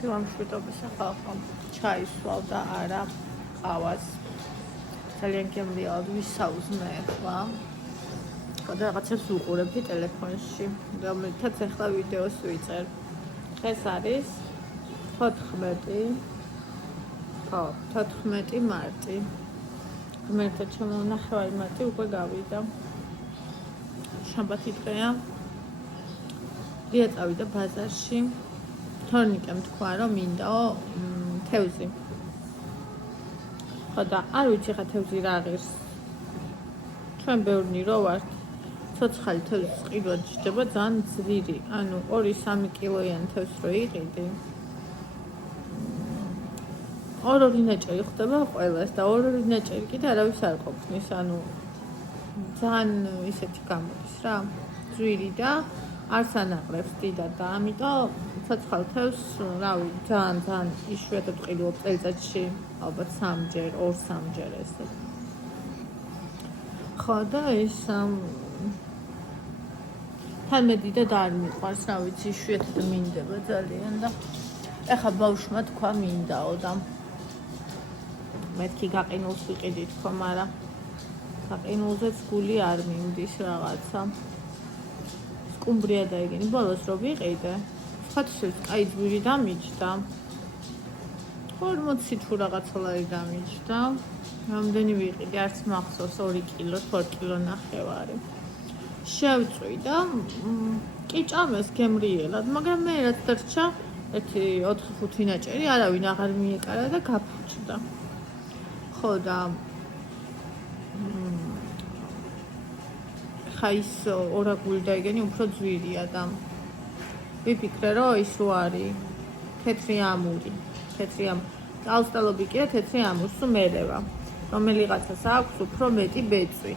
დილამშვიდობის ახალ ჩაის სვალ და არა ყავას. ძალიან გემრიალა ვისაუზმე ახლა. და რაღაცას უყურებდი ტელეფონში, რომელთაც ახლა ვიდეოს ვიწერ. ეს არის 14 მარტი. ღმერთო ჩემო, 9 მარტი უკვე გავიდა. შაბათი დღეა. რია წავიდა ბაზარში. თორნიკემ თქვა, რომ მინდაო თევზი. ხოდა არ ვიცი ხა თევზი რა ღირს. ჩვენ ბევრნი რო ვართ. ცოცხალი თევზის ყიდვა ჯდება ძალიან ძლიერი. ანუ 2-3 კილოიანი თევზს რო იყიდი. ორი ნაჭერი ხდება ყველას და ორი ნაჭერი კიდე არავის არ ყოფნის. ანუ ძალიან ისეთი გამოდის რა. ძვირი და არც ანაყრებს დიდად და ამიტომ ცოცხალ თევზს რავი ძალიან იშვიათად ყიდულობ წელიწადში ალბათ 3-ჯერ, 2-3-ჯერ ესე. ხო და ეს თან მე დიდად არ მიყვარს, რა ვიცი, იშვიათად მინდება ძალიან და ეხა ბავშვმა თქვა მინდაო და მეთქი გაყინულს ვიყიდი თქო, მაგრამ გაყინულზეც გული არ მიმდის რაღაცა. სკუმბრია დაიგენი, ბოლოს რო ვიყიდე, ხათშევს კაი ძვირი დამიჯდა. 40 თუ რაღაცა ლარი დამიჯდა. რამდენი ვიყიდე, არც მახსოვს 2 კილო, 2 კილო ნახევარი. შევწვი და კი ჭამეს გემრიელად, მაგრამ მე რაც დარჩა, ერთი 4-5 ნაჭერი არავინ აღარ მიეკარა და გაფუჭდა. ხო და ხაის ორაგული დაიგენი უფრო ძვირია და ვიფიქრე რომ ის რო არის თეთრი ამური. წალსტელობი კი თეთრი ამურს უმერევა. რომელიღაცას აქვს უფრო მეტი ბეწვი.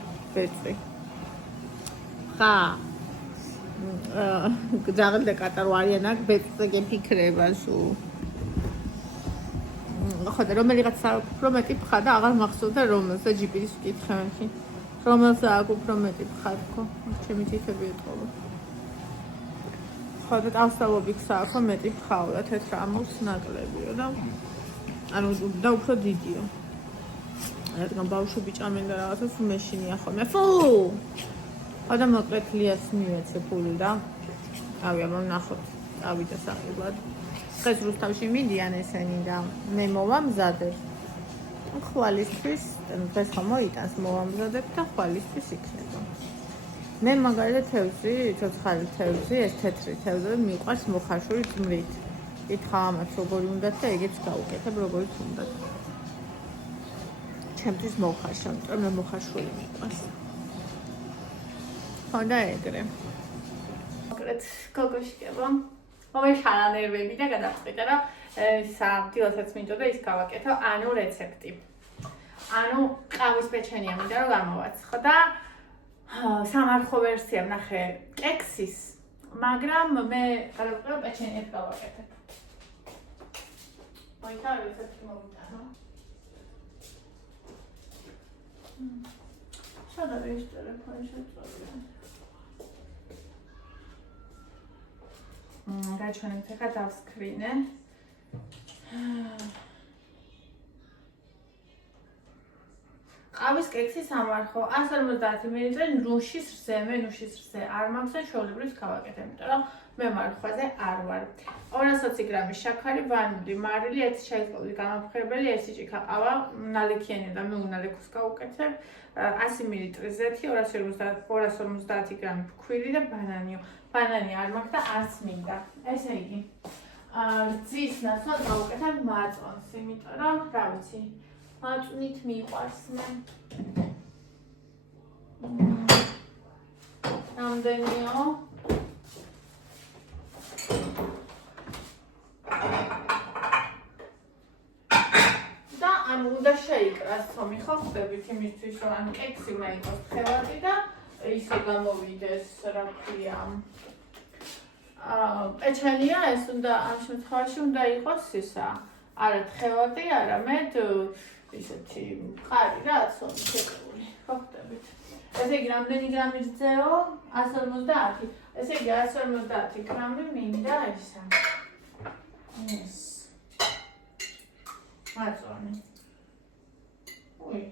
ხა ძალიან და კატარო არიან აქ ბეწვზე გეფიქრება სულ. ხო და რომელიღაცას აქვს უფრო მეტი ფხა და აღარ მახსოვდა რომელს და GPS ვკითხე. რომელს აქვს უფრო მეტი ფხა თქო. ჩემი თითები ეტყობა. ხო და წალსტელობიქს აქვს მეტი ფხაო და თეთრ ამურს ნაკლებიო და ანუ და უფრო დიდიო. რადგან ბავშვები ჭამენ და რაღაცას უმეშინია ხოლმე. ფუ! ხო და მოკლედ ლიას მივეცე ფული და ავია მონახოთ წავიდა საყიდლად. დღეს რუსთავში მიდიან ესენი და მე მოვამზადებ. ხვალისთვის, დღეს ხომ მოიტანს მოვამზადებ და ხვალისთვის იქნება. მე მაგალითად თევზი, ცოცხალი თევზი, ეს თეთრი თევზი მიყვარს მოხარშული ძმრით. კითხა ამას როგორი უნდათ და ეგეც გავუკეთებ როგორიც უნდათ. ჩემთვის მოხარშა, იმიტომ მე მოხარშული მიყვარს. ხო და ეგრე. მოკლედ გოგოშკება. მომეშალა ნერვები და გადავწყვიტე რომ დილასაც მინდოდა ის გავაკეთო, ანუ რეცეპტი. ანუ ყავის პეჩენია მინდა რომ გამოვაცხო და სამარხო ვერსია ვნახე კექსის, მაგრამ მე გადავწყვიტე რომ პეჩენიას გავაკეთებ. მოიცა რეცეპტი მოვიტანო. სადაა ეს ტელეფონი შეწყვეტა. გაჩვენებთ ახლა დავსკრინე. ყავის კექსი სამარხო 150 მl ნუშის რზე, მე ნუშის რზე არ მაქვს და ჩვეულებრივ გავაკეთებ, იმიტომ რომ მე მარხვაზე არ ვარ. 220 გრამი შაქარი, ვანილი, მარილი, 1 ჩაისკოლის გამაფრხებელი, 1 ჭიქა ყავა, ნალექიანი და მე უნალექოს გავუკეთებ, 100 მl ზეთი, 250 გრამი ფქვილი და ბანანიო. ბანანი არ მაქვს და არც მინდა. ესე იგი, რძის ნაცვლად გავუკეთებ მაწვანს, იმიტომ რომ რა ვიცი, მაწვნით მიყვარს მე. რამდენიო? და ანუ უნდა შეიკრას თომი ხო ხდებით იმისთვის რომ ანუ კექსი უნდა იყოს თხევადი და ისე გამოვიდეს რა ქვია. პეჩენია ეს უნდა ამ შემთხვევაში უნდა იყოს ისა. არა თხევადი, არამედ ისეთი მყარი რა, ცოტა შეკრული. ხო ხდებით. ესე იგი რამდენი გრამი რძეო? 150. ესე იგი 150 გრამი მინდა ისა. ეს მაწონი. უი.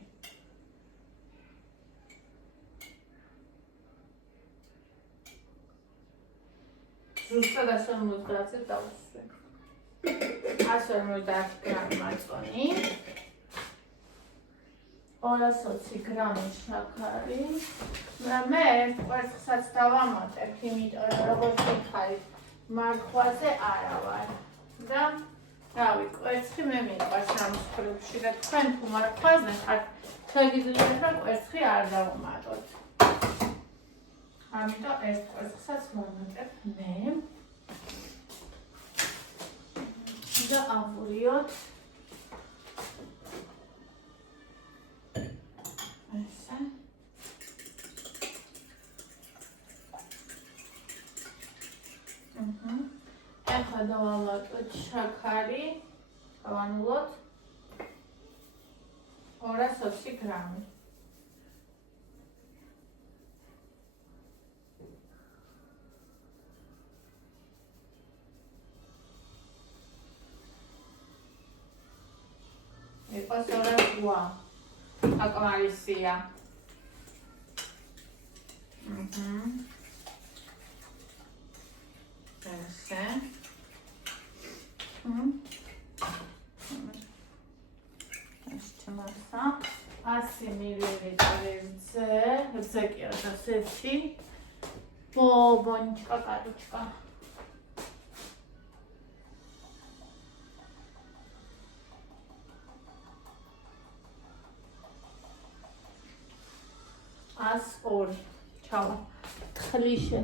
ზუსტად 150 დავუსვი. 150 გრამი მაწონი. 220 გრამი შაქარი. მე კვერცხსაც დავამატებ, იმიტომ რომ როგორც ვიხარით, მარხვაზე არა ვარ. და რავი, კვერცხი მე მიყვარს ამ სფრებში და თქვენ თუ მარხვაზე ხართ, შეგიძლიათ რომ კვერცხი არ დავამატოთ. ამიტომ ეს კვერცხსაც ვამატებ მე. და ავურიოთ. ესე. ახლა დავამატოთ შაქარი. გავანულოთ 220 გრამი. იყოს 200 აკმარისია. ესე. ეს ჩამასა 100 მლ ზე კი არა სეთი. ბონჩკა კადუჩკა. ასორი ჩავა თხლიშე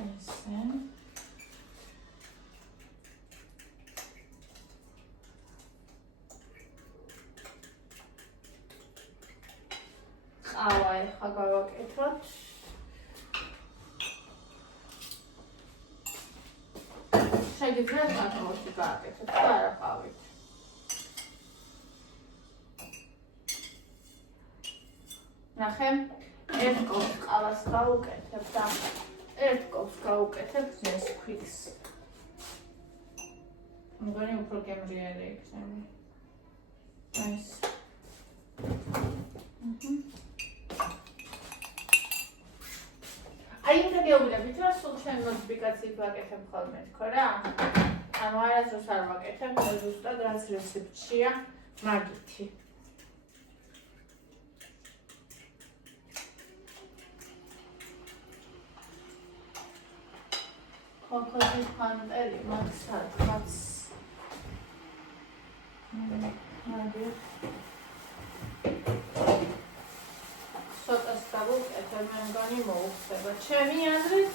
ესე ყავა ეხა გავაკეთოთ შეგიძლიათ აკეთოთ გააკეთოთ და არა ყავით ნახე ერთ კოპს ყავას გავუკეთებ და ერთ კოპს გავუკეთებ ნესკვიკს. მგონი უფრო გემრიელი იქნება. ეს. აი უნდა გეუბნებით რომ სულ შენ მოდიფიკაციით ვაკეთებ ხოლმე თქო რა? ანუ არასდროს არ ვაკეთებ, ზუსტად რაც რეცეპტშია მაგითი. Kokosის ფანტელი მაგ სოტას დავუკეთებ, მე მგონი მოუხდება. ჩემი აზრით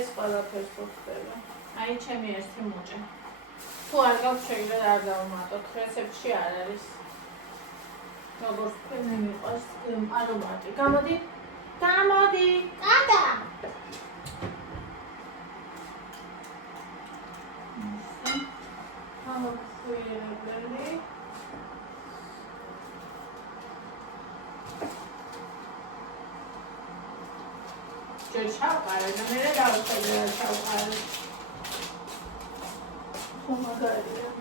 ეს ყველაფერს გვხდება. აი ჩემი ერთი მუჭე. თუ არ გაქვს შეგიძლიათ არ დავუმატოთ, რეცეპტში არ არის. როგორც თქვენ მიყვარს არომატი. გამოდი. კატა. ხუიერებელი ჯერ ჩავყარე და მერე დავუხედე რა ჩავყარე ხო მაგარია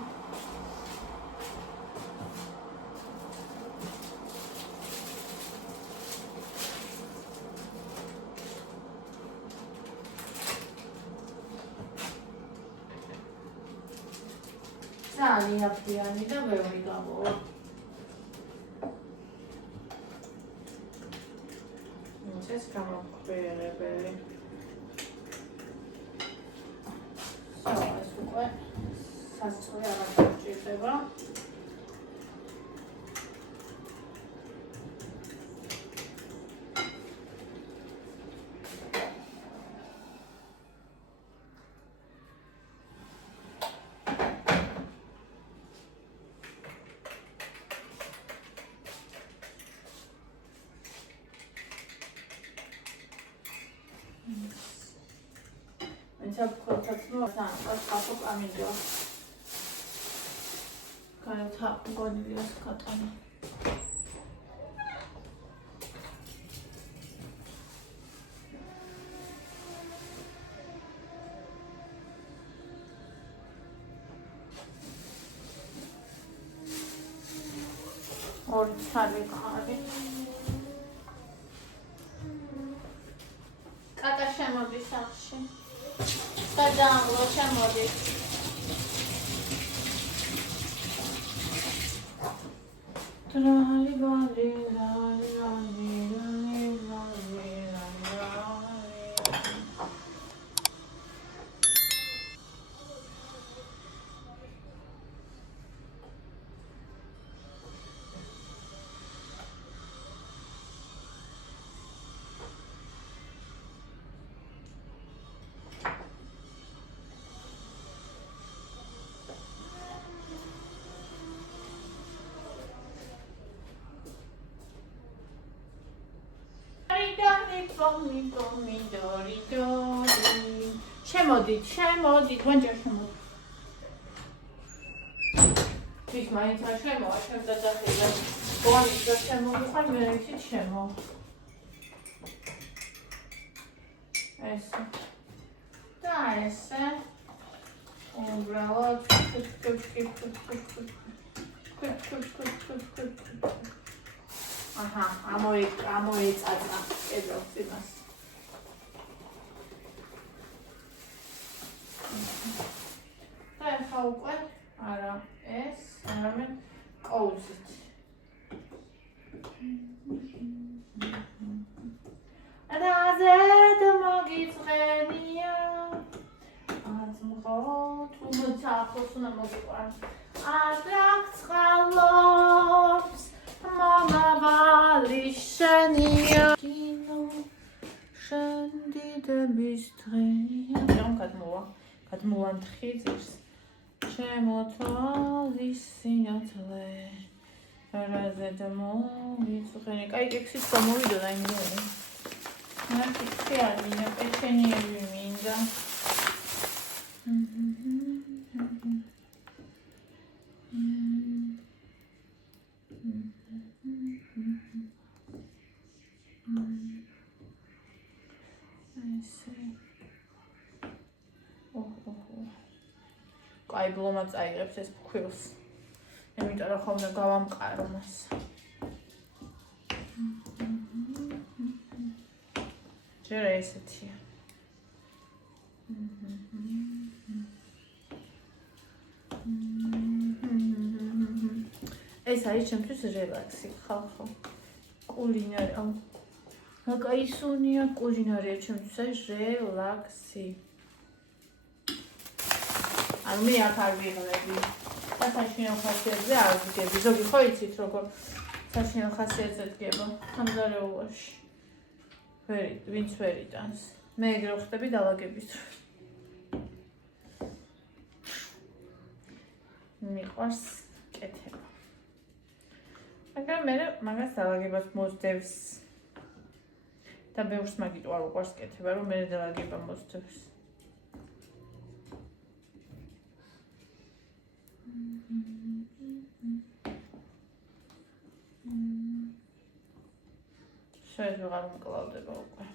ძალიან აფრიანი და ბევრი გამოვა. ეს გამოქვეყნებელი. ეს უკვე სასწრაფო არ გჭირდება. Sabukotats no san sapuk amijo. Kind of top goni las katani. ჩალიყარი. კატა შემოდის სახში. გადაამღლო შემოდის. ტრალი ბალი ლალი ლალი ლალი ლალი შემოდით, ვანჯერ შემოდით. ვის მაინც არ შემოვა, ჩემ დაძახილად. გონის და შემოვიხარ, მე ისიც შემო. ესე. და ესე. უბრალოდ აჰა, ამოეწადა კედელს წინას. და ახლა უკვე არა ეს, არამედ კოუზით. რაზედ მოგიწყენია აზმღოთ უმოცა ახლოს უნდა მოგიყვანს აზრაკ წყალობს მომავალი შენია კინო შენ დიდების დღეა რომ გადმოვან თხიძირს ჩემო თვალის სინათლე რაზედ მოგიწყენია კაი კექსიც გამოვიდოდა იმდენი მარტი ხეალინა პეჩენიები მინდა კაი ბლომა წაიღებს ეს ფქვილს იმიტომ რომ ხომ უნდა გავამყარო მას ჯერ ესეთია ეს არის ჩემთვის რელაქსი ხალხო კულინარი კაი სუნია კულინარია ჩემთვის არის რელაქსი ანუ მე აქ არ ვიღნები და საშინელ ხასიათზე არ ვდგები ზოგი ხო იცით როგორ საშინელ ხასიათზე დგება სამზარეულოში ვინც ვერ იტანს მე ეგრე ვხდები დალაგების მიყვარს კეთება მაგრამ მე მაგას დალაგებას მოსდევს და ბევრს მაგით არ უყვარს კეთება რომ მე დალაგება მოსდევს შენ ვეღარ მკლავდება უკვე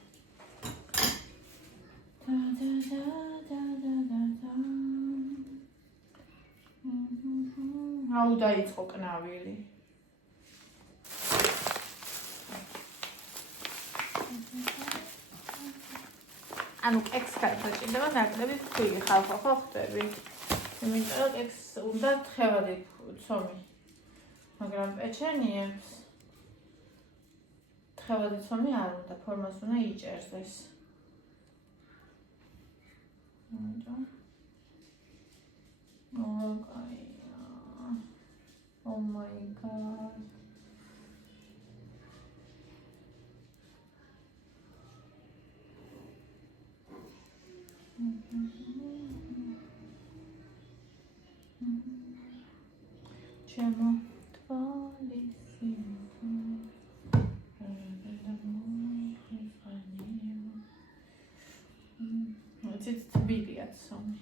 აუ დაიწყო კნავილი ანუ კექს გაჭირდება ნაკლები ფქვილი ხალხო ხო ხდები იმიტომ რომ კექს უნდა თხევადი ცომი მაგრამ პეჩენიებს თხევადი ცომი არ უნდა ფორმას უნდა იჭერს ეს Oh my god. Чему твои It's тбили от соми.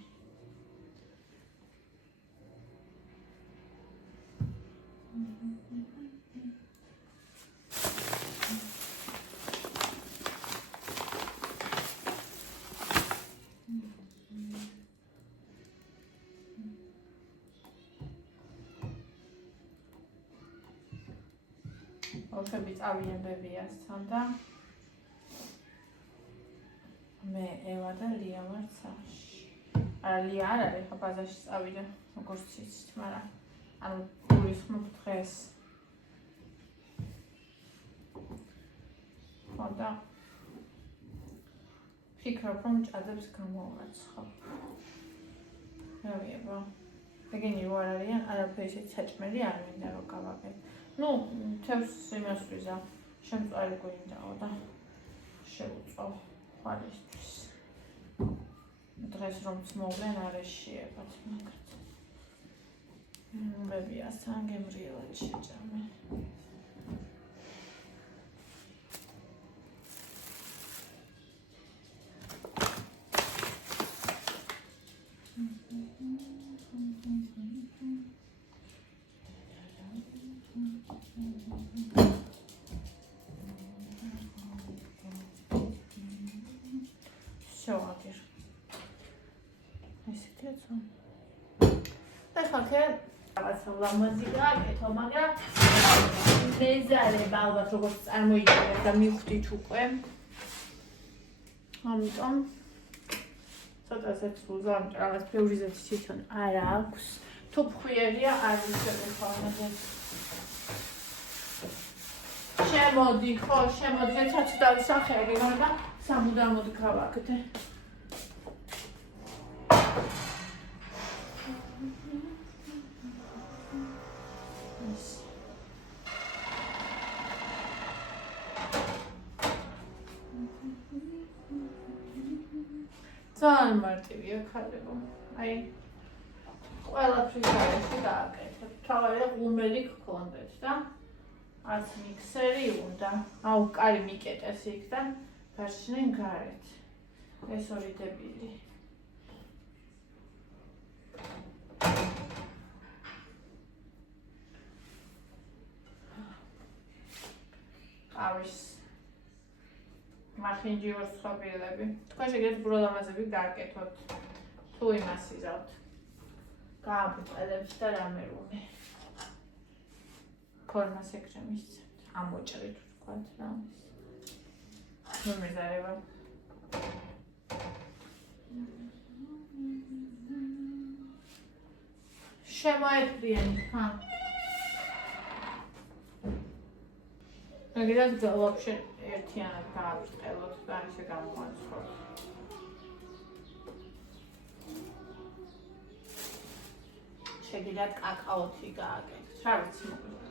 ბავშვები წავიდნენ ბებიასთან და მე ევა და ლია ვართ სახლში. არა ლია არ არის, ხა ბაზარში წავიდა, როგორც იცით, მაგრამ ანუ გულისხმობ დღეს. ხო და ფიქრობ რომ ჭადებს გამოვაცხობ. რავია, ეგენი ვარ არიან, არაფერი ისეთ საჭმელი არ მინდა რომ გავაკეთო. ნუ თევს იმას ვიზა, შემწვარი გვინდაო და შევუწყო ხვალისთვის. დღეს რომ მოვლენ არ ეშიებათ მაგათ. ბებიასთან გემრიელად შეჭამე. შევაგერ. ესეთია. ეხლა რაღაცა ლამაზი გააკეთო, მაგრამ მეზარება ალბათ როგორც წარმოიდგინეთ და მივხვდით უკვე. ამიტომ ცოტა სექსუალურია, ამიტომ რაღაც ფეურიზეთი თვითონ არ აქვს. თუ ფხვიერია არ ვიშევეხავ. შემოდი, ხო, შემოდი, ეცაცი დავისახე, გეგონება სამუდამოდ გავაკეთე. ძალიან მარტივია ქალებო. აი ყველაფრის გარეშე გააკეთებ. თავარია ღუმელი გქონდეთ და არც მიქსერი უნდა. აუ კარი მიკეტეს იქ და გაშნენ გარეთ. ეს ორი დებილი. ყავის მახინჯი ორ სხობილები. თქვენ შეგიძლიათ ბროლამაზები გააკეთოთ. თუ იმას იზავთ. გააბუყელებთ და რამე რუნე. ფორმას ეგრე მისცემთ. ამოჭრით ვთქვათ რა. მომეზარება. შემოეთრიანი, ხა. მაგერად вообще ერთიანად გააბრწყელოთ და ისე გამოვაცხოთ. შეგიძლიათ კაკაოთი გააკეთოთ. რა ვიცი მოკლედ.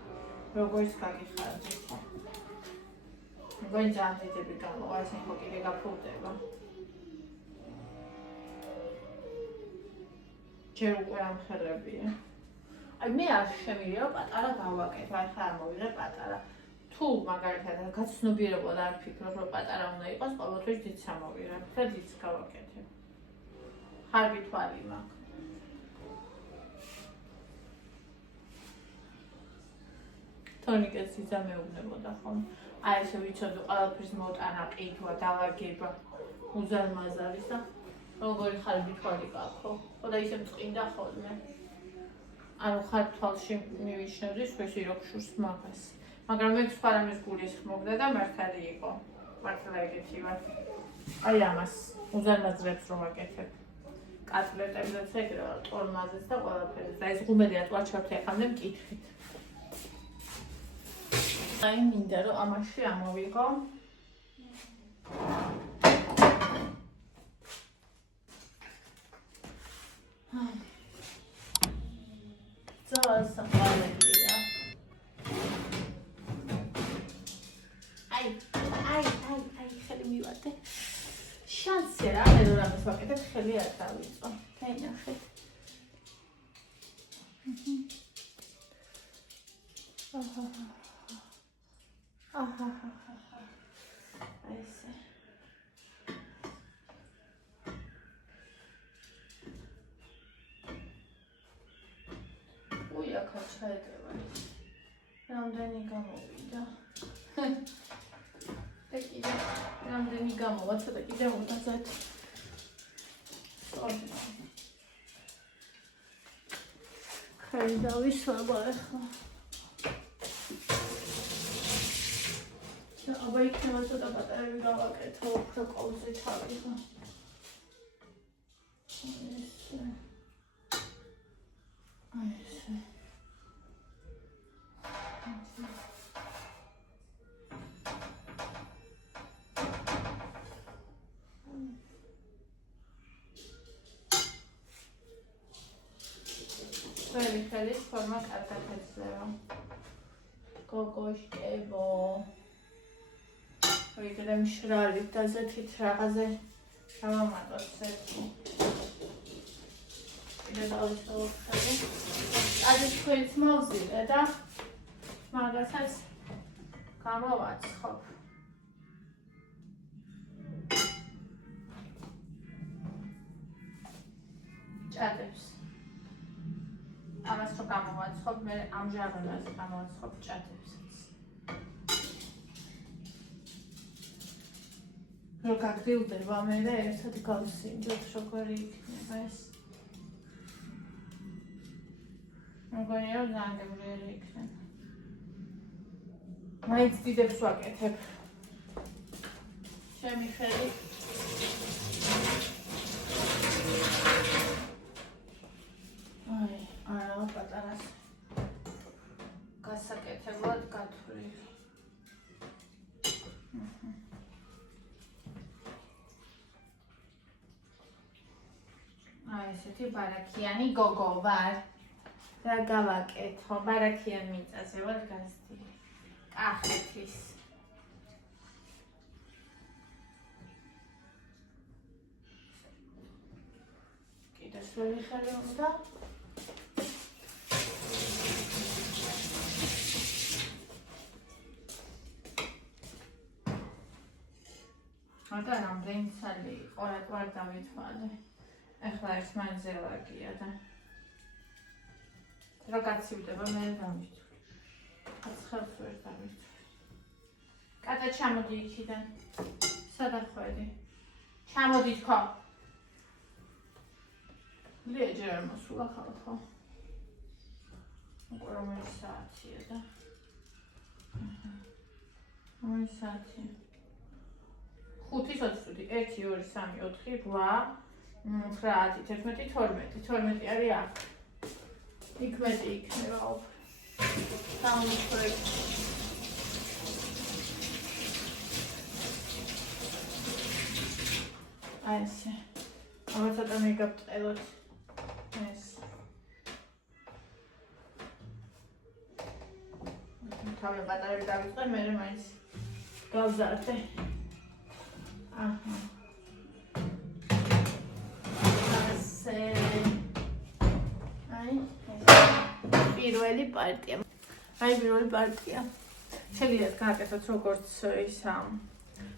როგორც გაგიხარდეთ. მგონი ძანძიდები გამოვა, ესე ხო კიდე გაფუძდება. ჯერ უკვე ამხელებია. აი მე არ შემიძლია პატარა გავაკეთო, აი ხარ მოვიღე პატარა. თუ მაგალითად გაცნობიერებლად არ ფიქრობ რომ პატარა უნდა იყოს, ყოველთვის დიდ სამოვიღებ და დიდს გავაკეთებ. ხარბი თვალი მაქვს. თონიკეც იზამეუბნებოდა ხომ. აი ესე ვიცოდი ყველაფრის მოტანა, ყიდვა, დავაგება, უზარმაზარი და როგორი ხარბი თვალი გაქვს. ხო და ისე მწყინდა ხოლმე. ანუ ხარ თვალში მივიშნევდი სხვისი როქშურს მაგას. მაგრამ მე სხვა რამეს გულისხმობდა და მართალი იყო. მართლა ეგეთი ვარ. აი ამას უზარმაზრებს რომ აკეთებ. კატლეტებზეც ეგრე ვარ, ტორმაზეც და ყველაფერზე. და ეს ღუმელია ვაჩვენებთ ახამდე მკითხით. აი მინდა რომ ამაში ამოვიღო. ძალიან საყვარელია. აი, ხელი მივატე. შანსი რა, მე რომ ამას ვაკეთებ, ხელი არ დავიწყო. აი ნახეთ. აჰა. აი ესე. აქა ჩაეტევა. რამდენი გამოვიდა. და კიდე რამდენი გამოვა, ცოტა კიდე მოდაზეთ. ხელი დავისვაბა ახლა. აბა იქნება ცოტა პატარები გავაკეთო, უფრო კოლზე ჩავიღო. ესე. Ხელის ფორმა კარგად ეცლება. გოგოშკებო. ვიგრე მშრალი დაზეთით რაღაცე გავამატოთ სერტი. კიდე დავიწყოთ. આજે თქვენც მოვზირე და მაგასაც გამოვაცხობ. ჭადებს. ამას რო გამოვაცხობ, მე ამ ჟარონაზე გამოვაცხობ ჭადებსაც. რო გაგრილდება მე და ერთად გავსინჯოთ, როგორი იქნება ეს. მოგონია რომ ზანგებრიელი იქნება. მაინც დიდებს ვაკეთებ. ჩემი ხელით. არა, პატარას გასაკეთებლად გათვლილი. ესეთი ბარაქიანი გოგო ვარ. რა გავაკეთო, ბარაქიან მიწაზე ვარ გასდი. კახეთის. კიდე სველი ხელი უნდა. მაგრამ რამდენი ცალი იყო, რა ვარ დავითვალე. ეხლა ერთმანეთზე ვარგია და რა გაცივდება მე დავიწყე. ახალს ვერ დავიწყე. კატა ჩამოდი იქიდან. სადახვედი. ჩამოდი თქო. ლეჯერ მოსულა ხალხო. უკვე რომელი საათია და. რომელი საათია? 5 20 1 2 3 4 8 9 10 11 12 არის აქ. იქ მეტი იქნება ოფ. დავუშვებ. აი ესე. აბა ცოტა მიგაბტყელოთ. ეს. თავი პატარები დავიწყე, მე მაინც გავზარდე. აჰა. პირველი პარტია. აი პირველი პარტია. შეგიძლიათ გააკეთოთ როგორც ის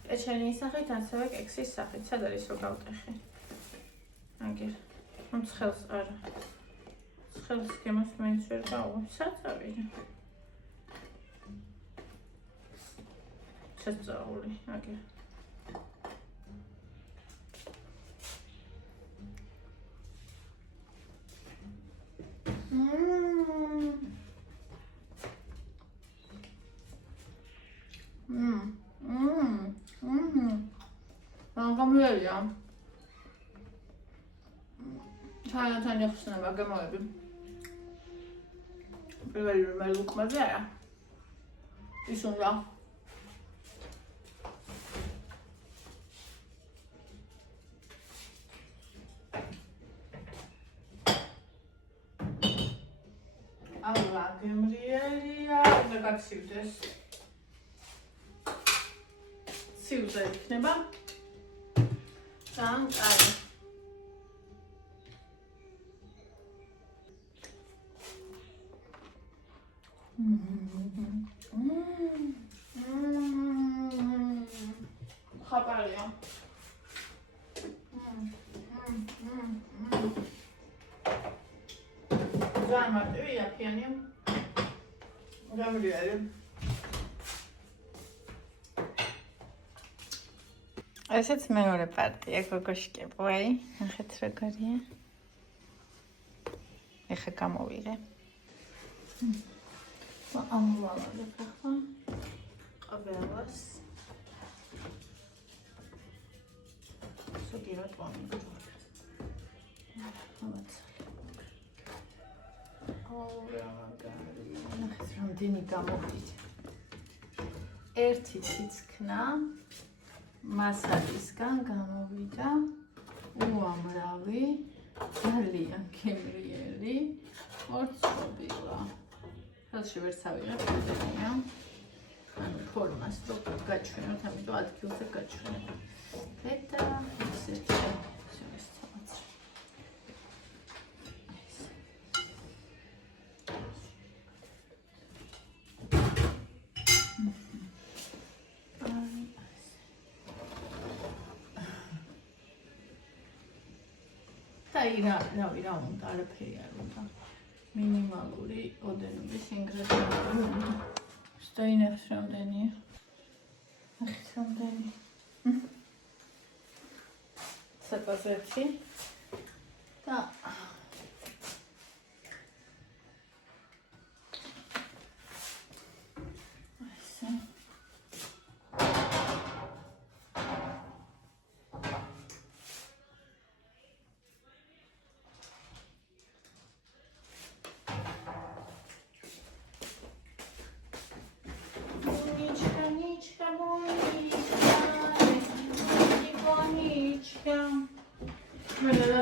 პეჩენის სახით, ასევე კექსის სახით. სად არის რო გავტეხე? აგერ. ცხელს არა. ცხელს გემოს მაინც ვერ გავუ. სად წავიდე? შეწაული, აგერ. გამლეია. ჩაიდან ეხსნება გემოები. პირველი მე ლუკმაზე არა. ის უნდა. ალა გემრიელია, უნდა გაცივდეს. ცივზე იქნება. ძალიან კარგი. ხაპარია. ძალიან მარტივია, ფიანია. გამრიელი. ესეც მეორე პარტია გოგოშკებო, აი, ნახეთ როგორია. ეხა გამოვიღე. ამოვალებ ახლა. ყაბელას. Știi rău oameni. რამდენი გამოვიდით. ერთი ციცქნა მასალისგან გამოვიდა უამრავი ძალიან გემრიელი ორცხოვილა. ხელში ვერ სავიღებ იმდენია. ანუ ფორმას რო გაჩვენოთ, ამიტომ ადგილზე გაჩვენებ. და ისეთი რავი რა უნდა არაფერი არ უნდა მინიმალური ოდენობის ინგრედიენტები უნდა შტაინებს რამდენია ახეთ რამდენი საპაზეთი და ასე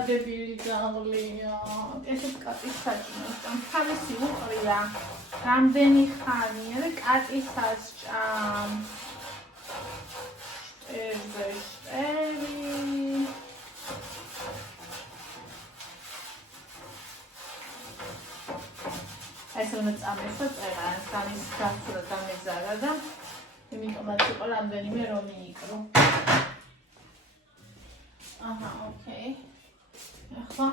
დებილი გავლია. ესეც კატის საჭმელს და თავისი უყრია. რამდენი ხანია და კატის სასჭამ. შტერი. ესე უნდა წამესო წერა, სამის გასწრა დამეზარა და იმიტომაც იყო რამდენიმე რომ მიიკრო. აჰა, ოკეი. ახლა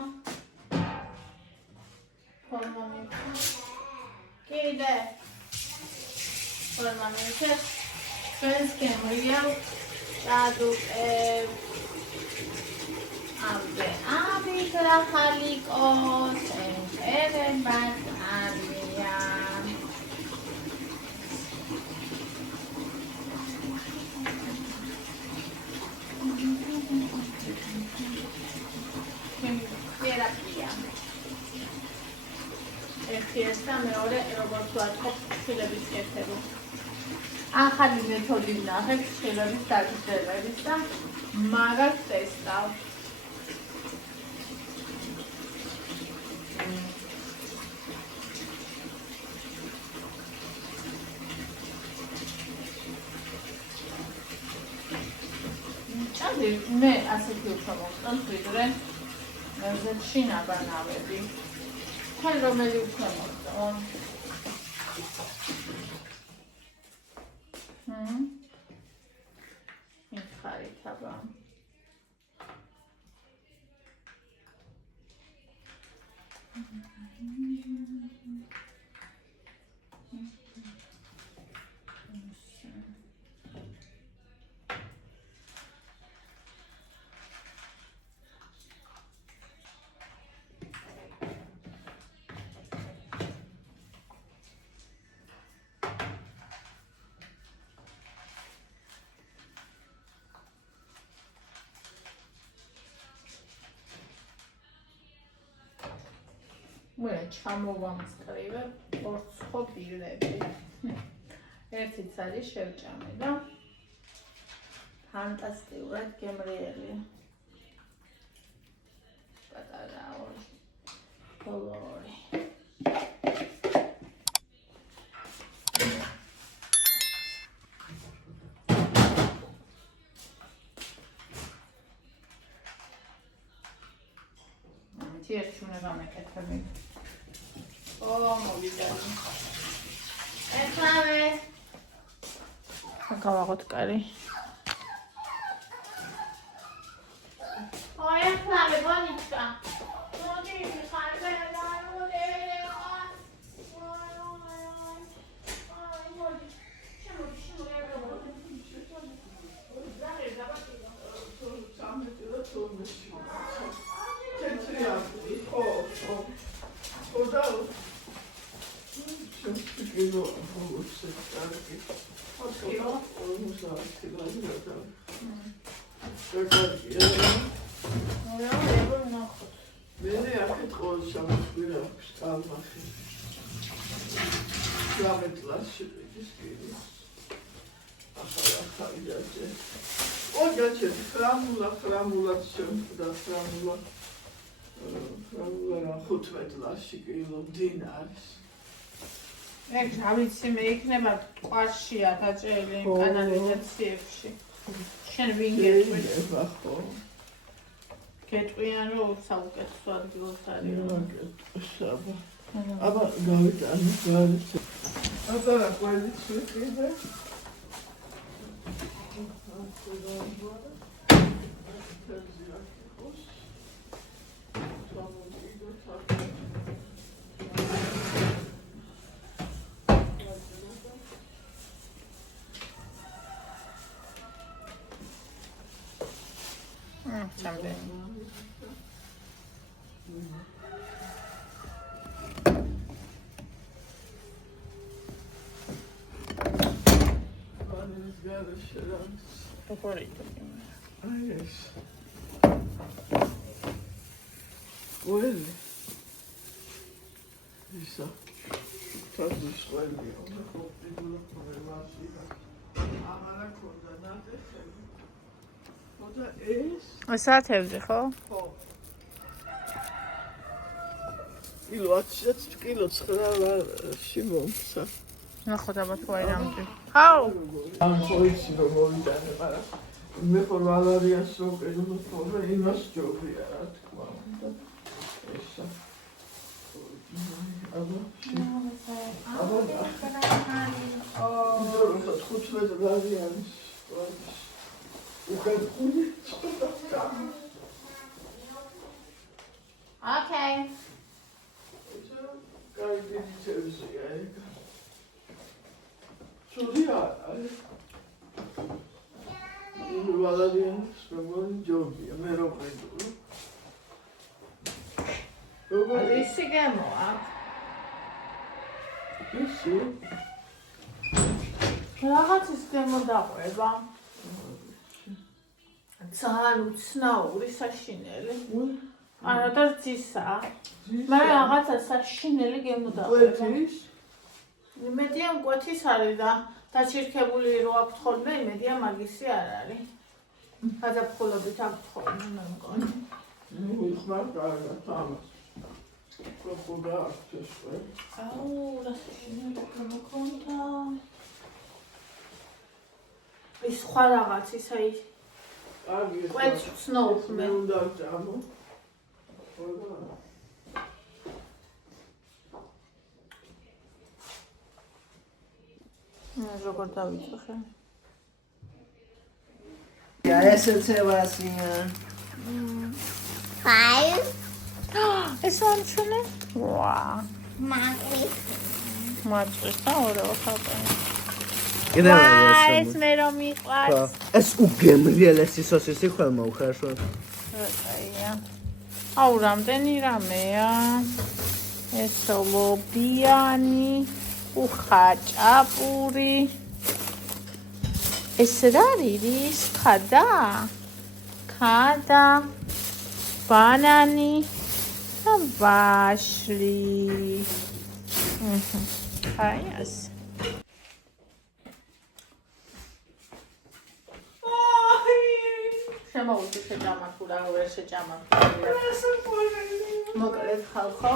ფორმა მივიღე. კიდე ფორმა მივიღე. ჩვენს გემრიელ ჭადუკებს ამდე აბიგრახალიკოს წერებად არიან. ერთი ეს და მეორე როგორც ვაწყობ ხილების კეთება. ახალი მეთოდი ვნახეთ ხილების დაგრძელების და მაგას ტესტავ. ჭადი მე ასეთი უფრო მოვწონს ვიდრე შინაბანავები. Hai romeli უფრო მოვწონ. მიხარით აბა. მე ჩამოვამსკრივებ ორ ცხობილები. ერთიც არის შევჭამე და ფანტასტიკურად გემრიელი. პატარა ორი კოლორი. ერთი უნდა გამეკეთები. მოვიდანი. ეხლავე. გავაღოთ კარი. ეხლავე ბონიჩკა. მოდი, ხარბე დაიმოდე. Good. ვაკეთ ყოველ შემოგვირა სტალმახი. გამეთლაში ის კიდე. ახლა იაჭე. ოჯაჭე ხრამულად შემდგა ხრამულა 15 ლაში კილო დინარის. ეგ ავიცი მე იქნება ყვაშია დაჭერილი კანალიზაციებში. შენ ვინ გეტყვი? ხო. გეტყვიან რომ საუკეთესო ადგილს არის. აბა გავიტანე გარეთ. აბა ყველი შეიძლება. Someday. Well, Lisa, das ist weil wir auch die საათებზე ხო? ხო. კილო 9-ში მომცა. ნახოთ აბა თუ აი რამდენი. ხაო. ამ ხოიცი რომ მოვიდანე, მაგრამ მე ხო ვალარიას რო პერიმოთო იმას ჯობია რა თქმა უნდა. ესა. აბა 15 ლარიანის Okay. Ისი გემოა. ისი? რაღაცის გემო დაყვება. ძალიან უცნაური საშინელი. არა და ძისა. მე რაღაცა საშინელი გემო დაყვება. კვეთის? იმედია მკვეთის არის და დაჩირქებული რო აქვს ხოლმე, იმედია მაგისი არ არის. გაზაფხულობით აქვს ხოლმე მე მგონი. ნუ ხმარ კარგად ამას. პროპოგა აქვს ეს. აუ, რა საშინელი მქონდა. ის სხვა რაღაც ისა ის კვეთს ცნობს მე. უნდა წამო. როგორ დავიწყე? ესეც ევასია. 5 ეს ამჩუნე? ვა. months. მაწყეს და ორეო ხალხი. კიდევ ეს მე რომ მიყვარს. ეს უგემრიელესი სოსისი ხოლმე უხარშო. რატია? აუ რამდენი რამეა? ეს ლობიანი, უხაჭაპური. ეს რა არის? ხადა? ხადა. ბანანი. და ვაშლი. აი ეს. შემოვიდი შეჯამართულა, ვერ შეჯამართულა. მოკლედ ხალხო,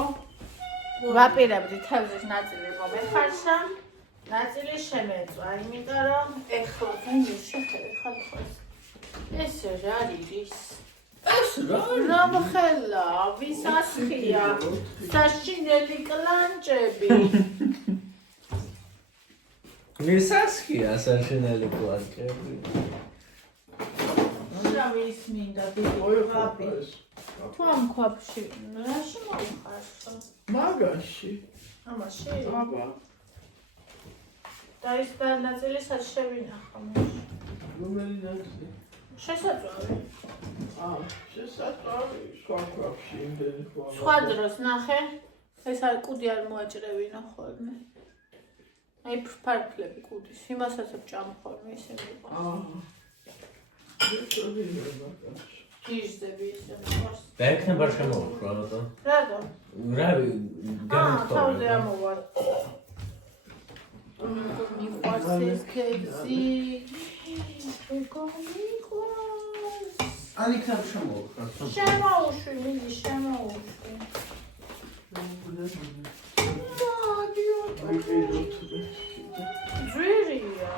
ვაპირებდი თევზის ნაწილი მომეხარშა, ნაწილი შემეწვა, იმიტომ რომ ეხლა ვინმე შეხედე ხალხო ეს რა არის? ეს რა? რამხელა, ვის ასხია? საშინელი კლანჭები. მისასხია საშინელი კლანჭები. ვის მინდა დიდი ყვაპი. თუ ამ ყვაპში რაში მოიხარშო? მაგაში. ამაში? აბა. და ის ნაწილი სად შევინახო მე? რომელი ნაწილი? შესაძლოა. შესაძლოა სხვა ყვაპში იმდენი ხო. სხვა დროს ნახე, ეს არ კუდი არ მოაჭრევინო ხოლმე. აი ფარფლები კუდის, იმასაც ვჭამ ხოლმე ისე იყო. გიჟდები ისე მოყავს. და ექნება შემოუშვათ. რა რატო? რა თავზე ამოვარ. მიყვარს ეს ქექსი. მიყვარს. ანი ქარ შემოვხარ. შემოუშვი, მიდი შემოუშვი. ძვირია.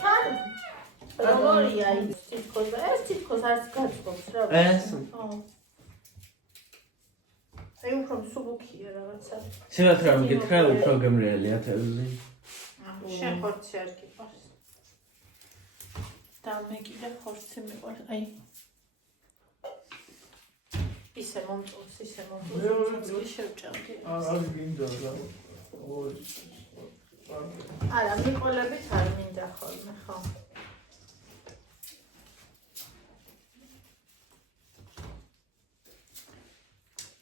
თან როგორია ის თითქოს და ეს თითქოს არც გაწყობს რა. ეს? აი უფრო სუბუქია რაღაცა. შეიძლება რომ გითხრა უფრო გემრიელია თევზი. შენ ხორცი არ გიყვარს. და მე კიდე ხორცი მიყვარს. აი ისე მომწონს, ისე მომწონს. ის შევჭამდი. არ გინდა რა. არა, მიყოლებით არ მინდა ხოლმე, ხო?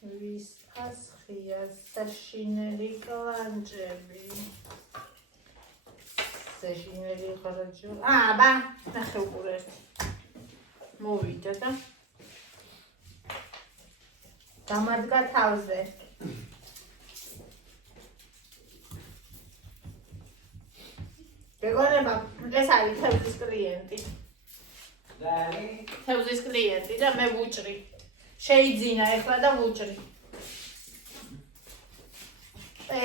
ვის პასხია საშინელი კლანჭები. საშინელი ხარჯი. აბა, ნახე უყურე ერთი. მოვიდა და დამადგა თავზე. გეგონება, ეს არის თევზის კლიენტი. თევზის კლიენტი და მე ვუჭრი. შეიძინა ეხლა და ვუჭრი.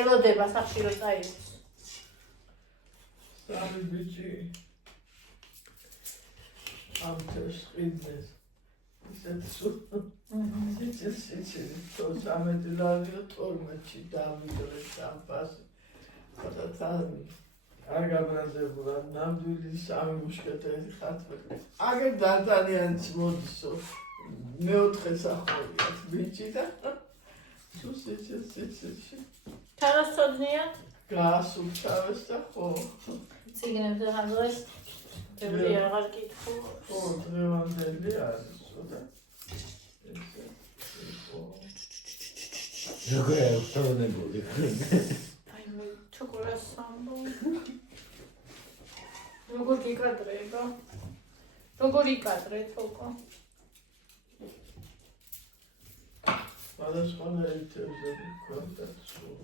ელოდება სახში რო წაიღოს. სამი ბიჭი ამ თეს ყიდდეს. ისეთ სულ სიცი თო 13 ლარი 12-ში დამიდრეს ამ ფასი. და თან არ გაბრაზებულა ნამდვილი სამი მუშკეტერი ხათმეტი. აგერ დანტანიანიც მოდისო. მეოთხე სახურიათ ბიჭი და სულ სიცი. თანასწორია? გაასუფთავეს და ხო. ციგნებზე ხაზოს. ბევრი აღარ კითხო. ხო, დღევანდელი არის და ესე. როგორია ხტონებული. აი მე ჩოკოლადს სამბო. როგორ გიკადრება? როგორ იკადრეთ თოკო? სხვადასხვანაირი თევზები გვქონდა სულ.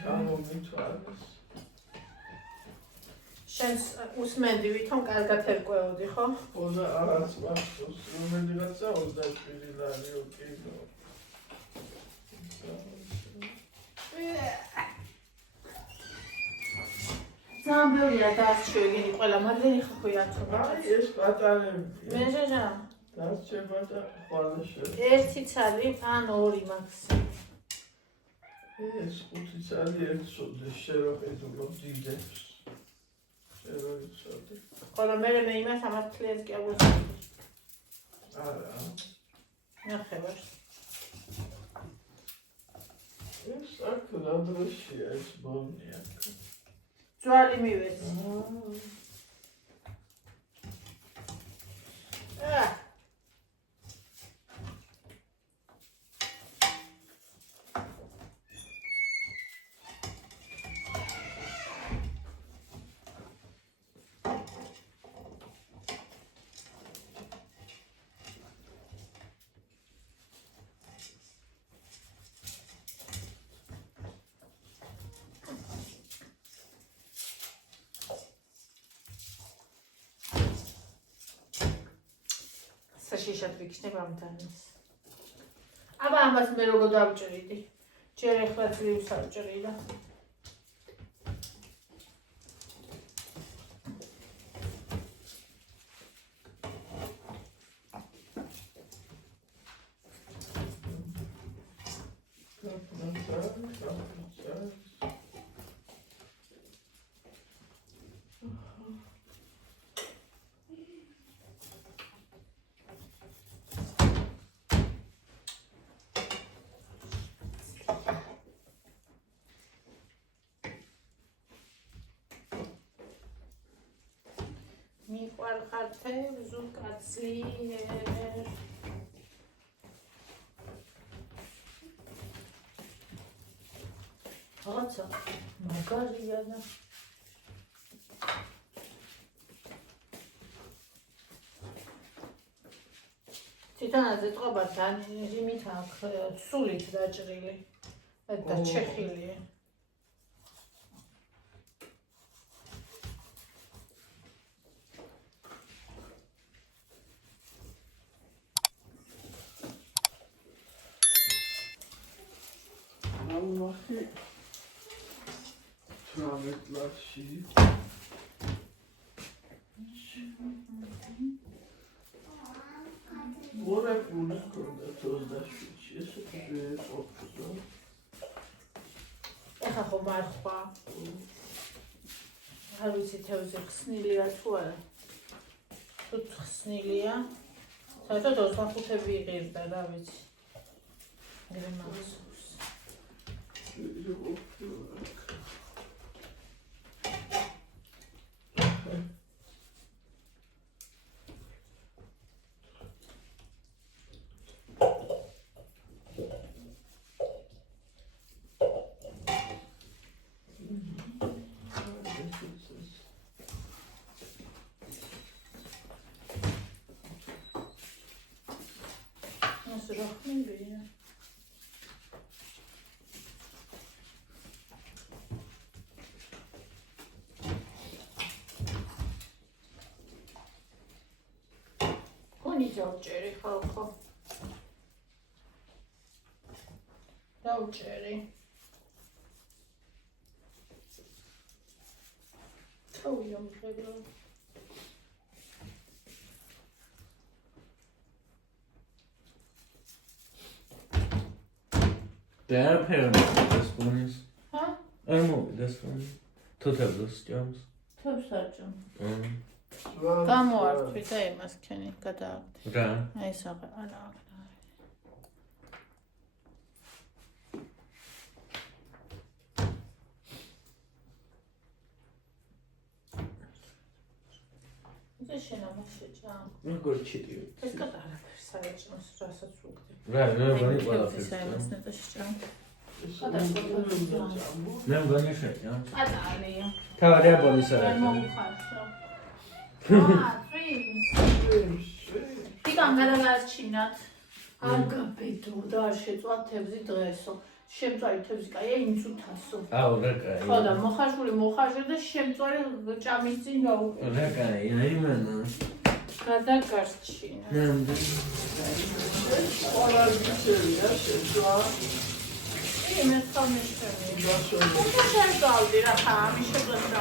ჩამომითვალეს. შენს უსმენდი ვითომ კარგად ერკვეოდი, ხო? ხო და არაც მახსოვს, რომელიღაცა 21 ლარი უკიდო. ძალიან ბევრია დასშვეგინი ყველა, მაგრამ ხოხი ათობა. აი ეს პატარები. მე შეჟა. დასჩება და ხვალე შევ. ერთი ცალი ან ორი მაქსიმუმ. ეს 5 წელი ერთ სოდეს შევაყიდულო დიდებს. შევაიცოდე. ხოლო მე იმას ამათ კლიენტს კი აღვიძახი. არა. ნახევარ. ეს აქ რა დროშია ეს ბონი აქ. ძვალი მივეც. საშიშად ვიქნებ ამ თანას. აბა ამას მე როგორ დავჭრიდი? ჯერ ახლა ძლივს ავჭრი და მიყვარხარ თევზულ კაცლიერ. რაღაცა მაგარია და თვითონაც ეთყობათან იმით აქ სულით დაჭრილი და ჩეხილი. ნახე 18 წლში მორე პული ქონდა 27-ში ესე ყოფდა. ეხა ხომ არ ხვა. არ ვიცი თევზი ხსნილია თუ არა. თუ ხსნილია. საერთოდ 25-ები იღებდა, რა ვიცი. გრემავს. Рахмелия. Кони დაუჭერი ხალხო. დაუჭერი. თავი ამხელა. There are parents this one is. Huh? I know this one. To tell those jobs. თებს არჯომ. რა გამოართვი და იმას ქენი გადააგდე. რა? აი საღა არა. ეს შენამაშეჭა. როგორ ჩიტი? ეს გადაარაფერს არაჭმოს რასაც უგდე. რა გონი ეს ყველაფერს. აიმას ნეტაშჭა. მე მგონი შეჭა. ადარია. თავი აბონის არ არა. მომხარშო. აა, წვიმს. თვითონ გადაგარჩინათ. არ გაბედო და არ შეწვა თევზი დღესო. შემწვარი თევზი კაია იმცუთასო. აუ რა კაი. ხო და მოხარშული მოხარშე და შემწვარი ჭამის წინ გაუყო. რა კაი, აიმანა. გადაგარჩინა. ნამდვილ. ყველა ისევია შეჭვა. მე თამაშები. და შევწავდი რა ხა, ამის შეგვეცდა.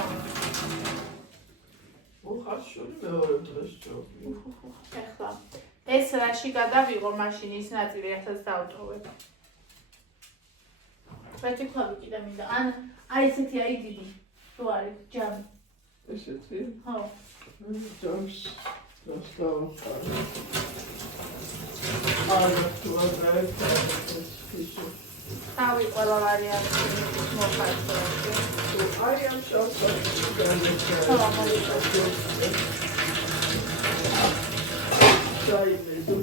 მოხარშული მეორე დღეს ჯობი. ეხლა ეს რაში გადავიღო მაშინ ის ნაწილი რასაც დავტოვებ. ერთი ქვაბი კიდე მინდა. აი ესეთი აი დიდი. თუ არის ჯამი. ესეთი? ხო. ჯამს დასტავხარ. არა თუ არ დაეცა. თავი ყველა ვარიანტი მოხარშო. აი ამ შავსა განეცა. დაიმედო.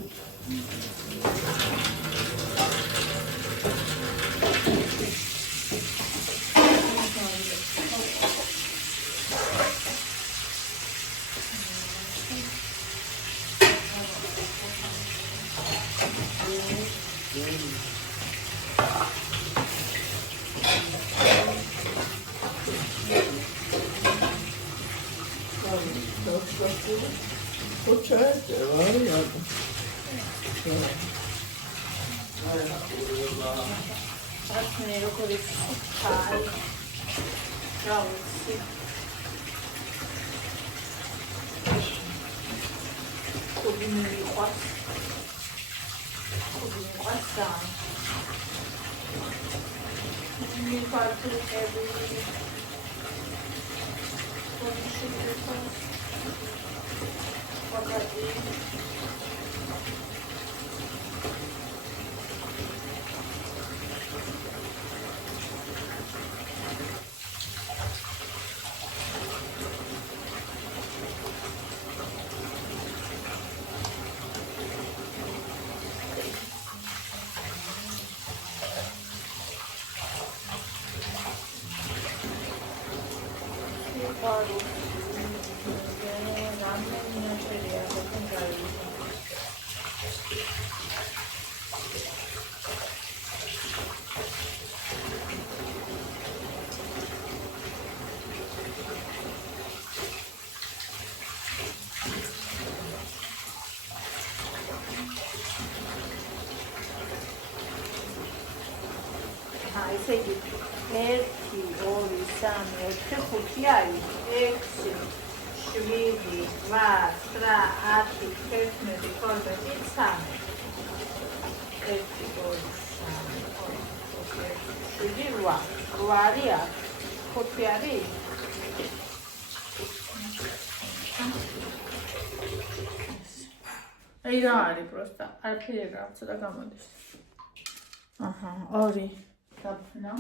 Asmeni როგორი ხარ. რა ვიცი. ხუდი მიყვარს. ხუდი მიყვარს და. მიყვარს ები. ხუდი შეგვიყვარს. ვაკადი. Ramen ესე იგი 1 2 3 4 5 არის 6 7 8 9 10 11 12 13 1 2 3 4 5 6 7 8 არის 5 არის აი რა არის просто არაფერი რა ცოტა გამოდის აჰა 2 დაფნა.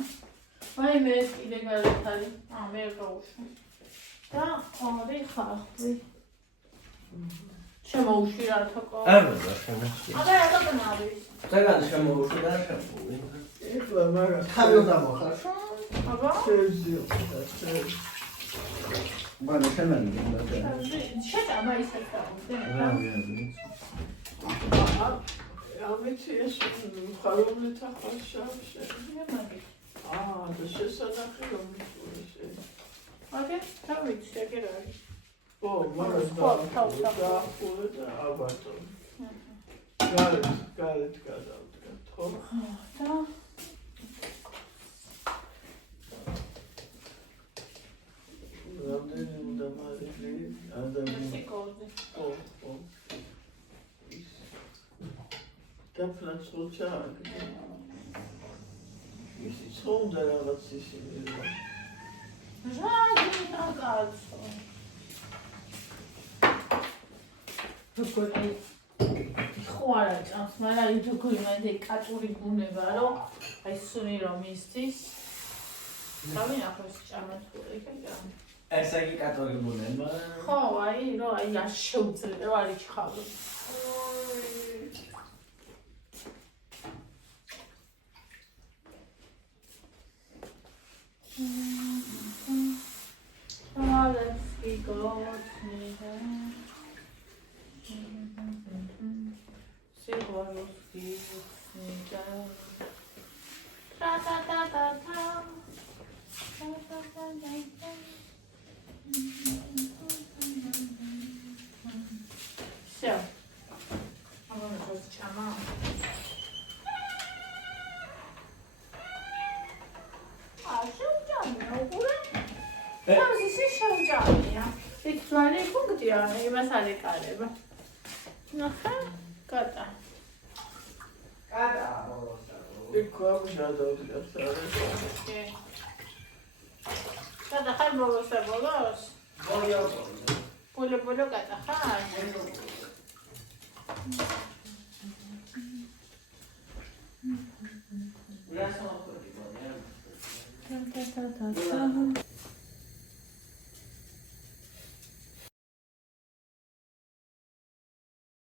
აი მე კიდე გადავხარი. მე გავუშვი. და 2 ხალხი. შემოუშვი რა თქო. არა, შემოუშვი. არა, არის. ზოგადად შემოუშვი და შემოვი. ეხლა მაგას ხალხი დამახარ. აბა? შეძიო. მაგრამ შემენი შეტავა ისე დავუძე. ამითი ეს ხალხობით ახალ შავშე. და შესანახი რომ ისე. აგე, თავით შეგერარი. ო, მაგას და აბატო. გარეთ გადავდგა, ხო? და რამდენი უნდა მარილი ადამიანი. სიკოზე. ო. დაფნაც რო ჩააგდე. ისი წონდა რაღაც ისინი რა. კაცო. როგორი ხო არა ჭამს, მაგრამ ის როგორი მე კატური ბუნება რომ აი სუნი რომ ისწის. დავი ახოს ჭამა თუ ეგა. ესე იგი კატოლიკ ბუნება. ხო, აი რომ აი არ შეუძლებ რომ არ იჩხავო. Let's go. So, I'm going to go to Chama. ის შეუჯამია. იქ ძველი ფუნქცია, იმას არ ეკარება. ნახე, კატა. კატა. იქ გამჟადავდას არის. კატა ხარ მოვესაბოლოს? ბოლო. ბოლო კატა ხარ? რა სამყარო გონია? და